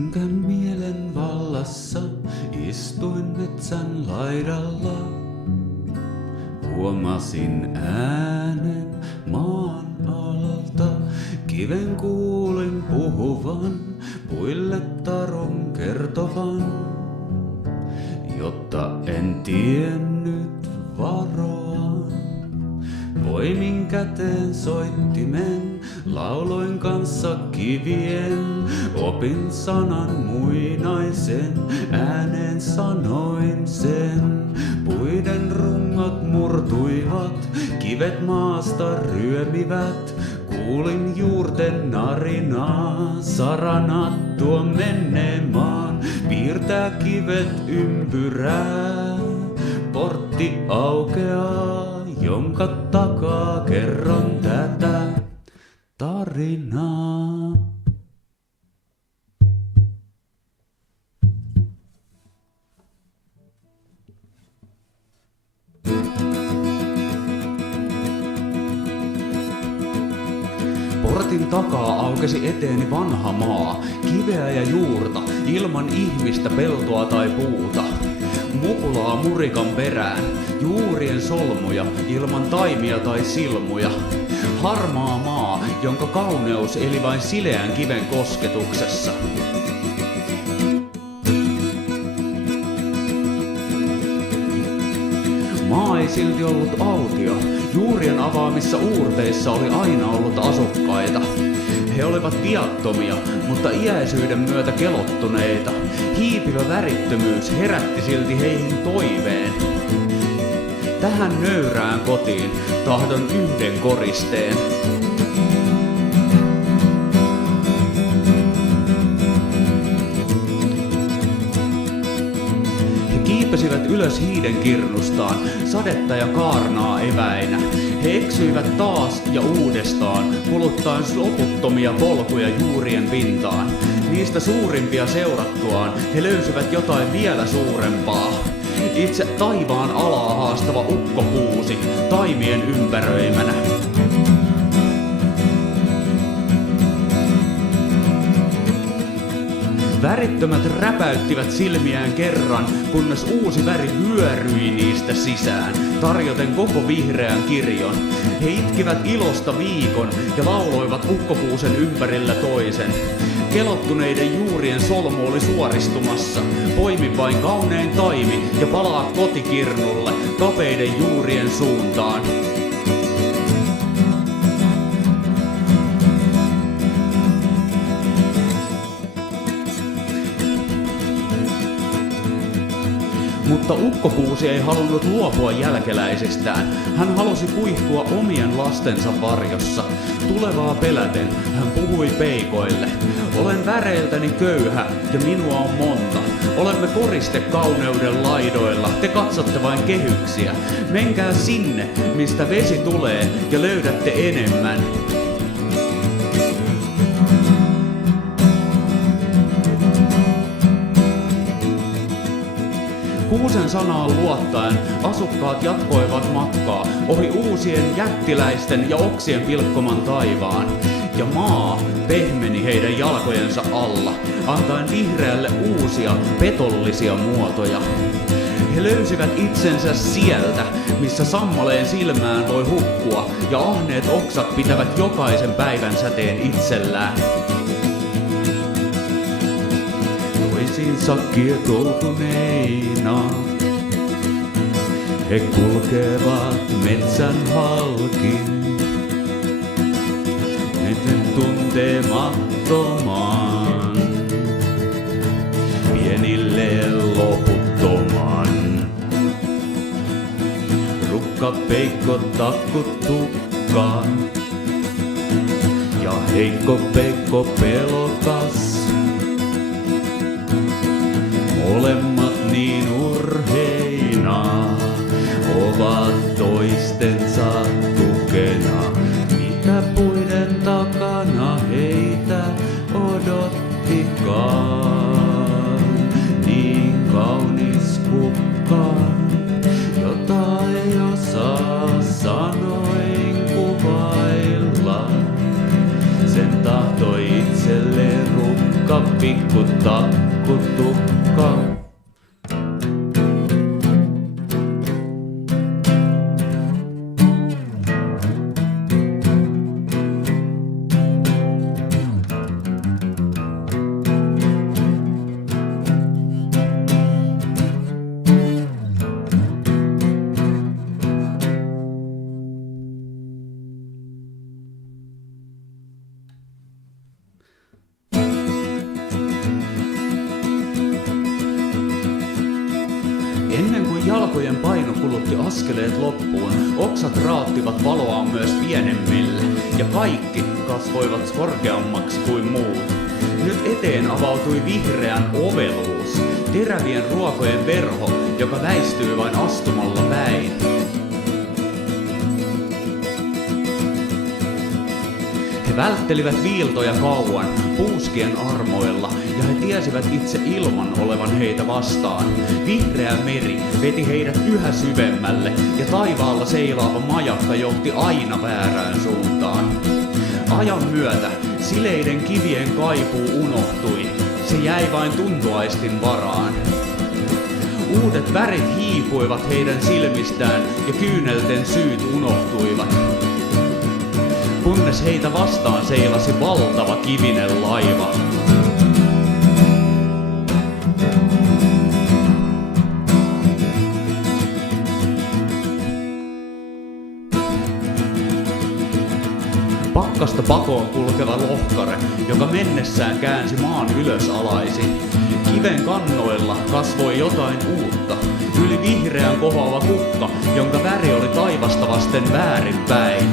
Synkän mielen vallassa istuin metsän laidalla. Huomasin äänen maan alta, kiven kuulin puhuvan, puille taron kertovan. Jotta en tiennyt varoa, poimin käteen soittimen, lauloin kanssa kivien. Opin sanan muinaisen, ääneen sanoin sen. Puiden rungot murtuivat, kivet maasta ryömivät. Kuulin juurten narinaa, saranat tuon menneen maan. Piirtää kivet ympyrää, portti aukeaa, jonka takaa kerron tätä tarinaa. Portin takaa aukesi eteeni vanha maa, kiveä ja juurta, ilman ihmistä, peltoa tai puuta. Mukulaa murikan perään, juurien solmuja, ilman taimia tai silmuja. Harmaa maa, jonka kauneus eli vain sileän kiven kosketuksessa. Maa ei silti ollut autio. Juurien avaamissa uurteissa oli aina ollut asukkaita. He olivat viattomia, mutta iäisyyden myötä kelottuneita. Hiipivä värittömyys herätti silti heihin toiveen. Tähän nöyrään kotiin tahdon yhden koristeen. Kiipesivät ylös hiiden kirnustaan, sadetta ja kaarnaa eväinä. He eksyivät taas ja uudestaan, kuluttaen loputtomia polkuja juurien pintaan. Niistä suurimpia seurattuaan he löysivät jotain vielä suurempaa. Itse taivaan alaa haastava ukko huusi, taimien ympäröimänä. Värittömät räpäyttivät silmiään kerran, kunnes uusi väri vyöryi niistä sisään, tarjoten koko vihreän kirjon. He itkivät ilosta viikon ja lauloivat ukkopuusen ympärillä toisen. Kelottuneiden juurien solmu oli suoristumassa. Poimi vain kaunein taimi ja palaa kotikirnulle, kapeiden juurien suuntaan. Mutta ukkopuusi ei halunnut luopua jälkeläisistään. Hän halusi kuihtua omien lastensa varjossa. Tulevaa peläten hän puhui peikoille. Olen väreiltäni köyhä ja minua on monta. Olemme koriste kauneuden laidoilla, te katsotte vain kehyksiä. Menkää sinne, mistä vesi tulee ja löydätte enemmän. Kuusen sanaan luottaen asukkaat jatkoivat matkaa ohi uusien jättiläisten ja oksien pilkkoman taivaan. Ja maa pehmeni heidän jalkojensa alla, antaen vihreälle uusia petollisia muotoja. He löysivät itsensä sieltä, missä sammaleen silmään voi hukkua, ja ahneet oksat pitävät jokaisen päivän säteen itsellään. Toisiinsa kietoutuneina he kulkevat metsän halki. Nyt tuntemattoman, pienille loputtoman. Rukka, peikko, takku, tukka ja heikko peikko pelokas. Molemmat niin urheina ovat toistensa tukena. Mitä puiden takana heitä odottikaan? Niin kaunis kukka, jota ei osaa sanoin kuvailla. Sen tahtoi itselleen rukka. pikku takkutukka. Ennen kuin jalkojen paino kulutti askeleet loppuun, oksat raattivat valoaan myös pienemmille, ja kaikki kasvoivat korkeammaksi kuin muut. Nyt eteen avautui vihreän oveluus, terävien ruokojen verho, joka väistyy vain astumalla päin. He välttelivät viiltoja kauan, puuskien armoilla, ja he tiesivät itse ilman olevan heitä vastaan. Vihreä meri veti heidät yhä syvemmälle, ja taivaalla seilaava majakka johti aina väärään suuntaan. Ajan myötä sileiden kivien kaipuu unohtui, se jäi vain tuntoaistin varaan. Uudet värit hiipuivat heidän silmistään, ja kyynelten syyt unohtuivat. Kunnes heitä vastaan seilasi valtava kivinen laiva. Pakkasta pakoon kulkeva lohkare, joka mennessään käänsi maan ylösalaisin. Kiven kannoilla kasvoi jotain uutta. Yli vihreän kohoava kukka, jonka väri oli taivasta vasten väärinpäin.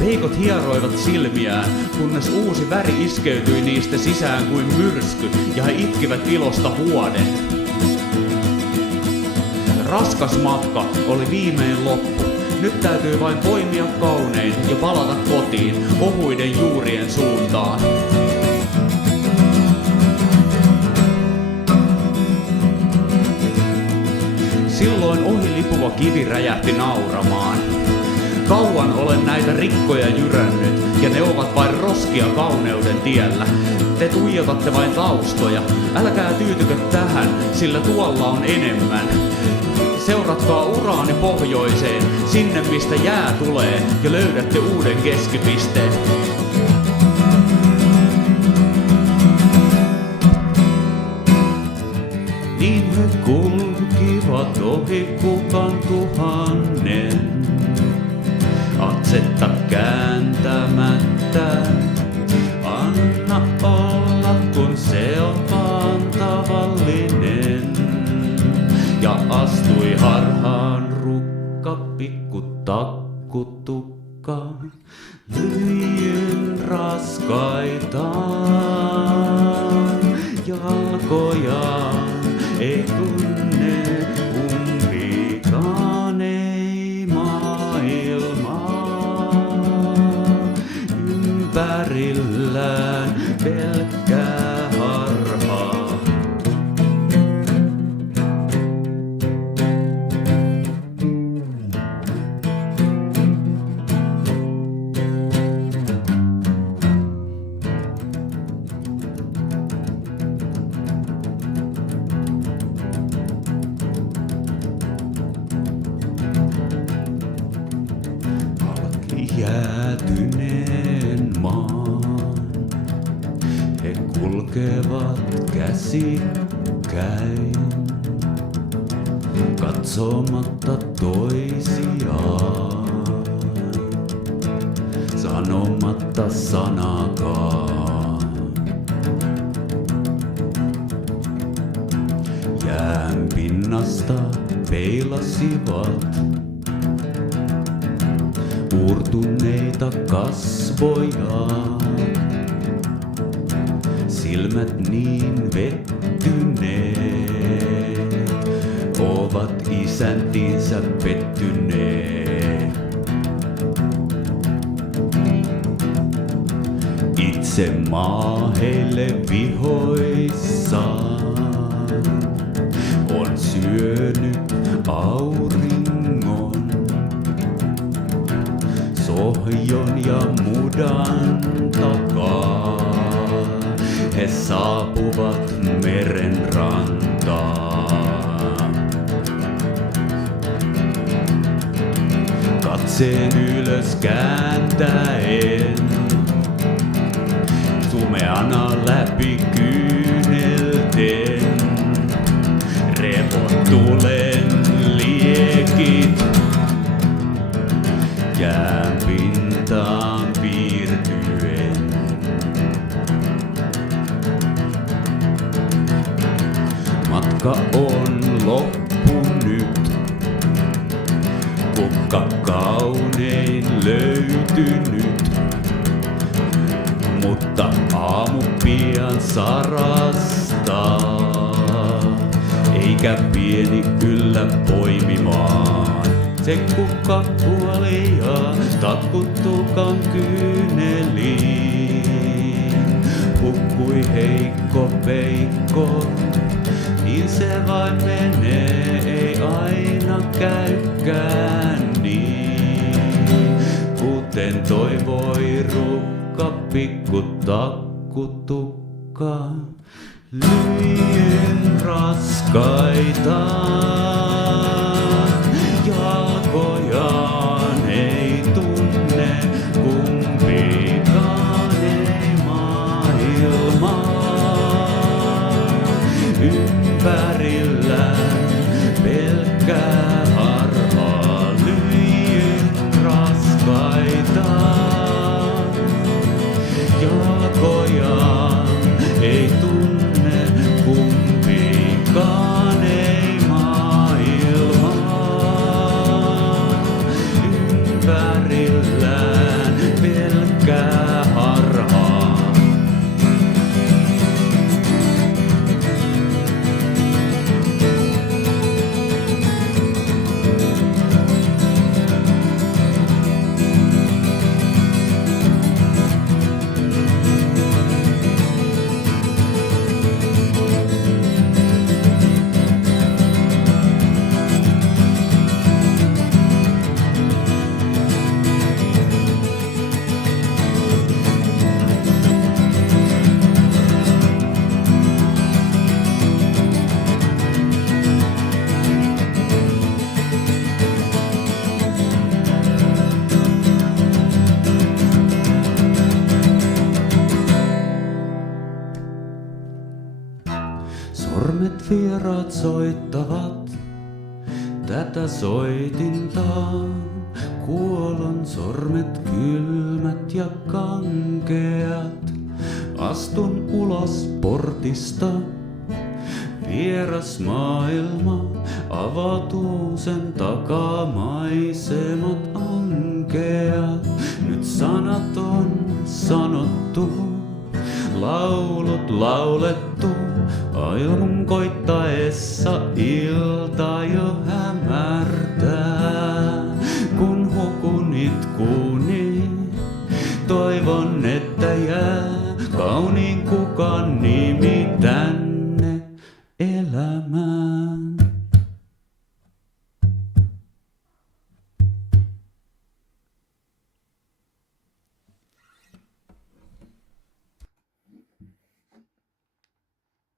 Peikot hieroivat silmiään, kunnes uusi väri iskeytyi niistä sisään kuin myrsky, ja he itkivät ilosta vuoden. Raskas matka oli viimein loppu. Nyt täytyy vain poimia kaunein ja palata kotiin, ohuiden juurien suuntaan. Silloin ohi lipuva kivi räjähti nauramaan. Kauan olen näitä rikkoja jyrännyt, ja ne ovat vain roskia kauneuden tiellä. Te tuijotatte vain taustoja, älkää tyytykö tähän, sillä tuolla on enemmän. Seuratkaa uraani pohjoiseen, sinne mistä jää tulee, ja löydätte uuden keskipisteen. Niin he kulkivat ohi kukan tuhannen. Atsetta kääntämättä, anna olla kun se on vaan tavallinen. Ja astui harhaan rukka pikku takkutukka, lyijyn raskaitaan jalkojaan ei tunne umpikaan ei maailmaa. Ympärillään pelkkää harhaa. Jäätyneen maan he kulkevat käsikkäin, katsomatta toisiaan, sanomatta sanakaan. Jään pinnasta peilasivat uurtuneita kasvoja, silmät niin vettyneet, ovat isäntinsä pettyneet. Itse maa heille vihoissaan on syönyt auringon. Tohjon ja mudan takaa. He saapuvat meren rantaan. Katseen ylös kääntäen, sumeana läpi kyynelten. Repot tulen liekit, jään pintaan piirtyen. Matka on loppu nyt, kukka kaunein löytynyt. Mutta aamu pian sarastaa, eikä pieni yllä poimimaan. Se kukka kuolijaa takuttukan kyyneliin. Hukkui heikko peikko, niin se vain menee, ei aina käykään niin. Kuten toivoi rukka, pikku takkutukka, lyijyn raskaita. Jalkojaan ei tunne kumpikaan, ei maailmaa. Ympärillään pelkkää harhaa, lyijyn raskaita. Jalkojaan ei tunne kumpikaan, ei maailmaa. Ympärillään pelkkää harhaa. Sormet vieraat soittavat tätä soitintaa. Kuolon sormet kylmät ja kankeat. Astun ulos portista. Vieras maailma avautuu, sen takaa maisemat ankeat. Nyt sanat on sanottu, laulut laulettu. Ailun koittaessa ilta jo hämärtää. Kun hukun itkuuni, toivon että jää kauniin kukan nimi tänne elämään.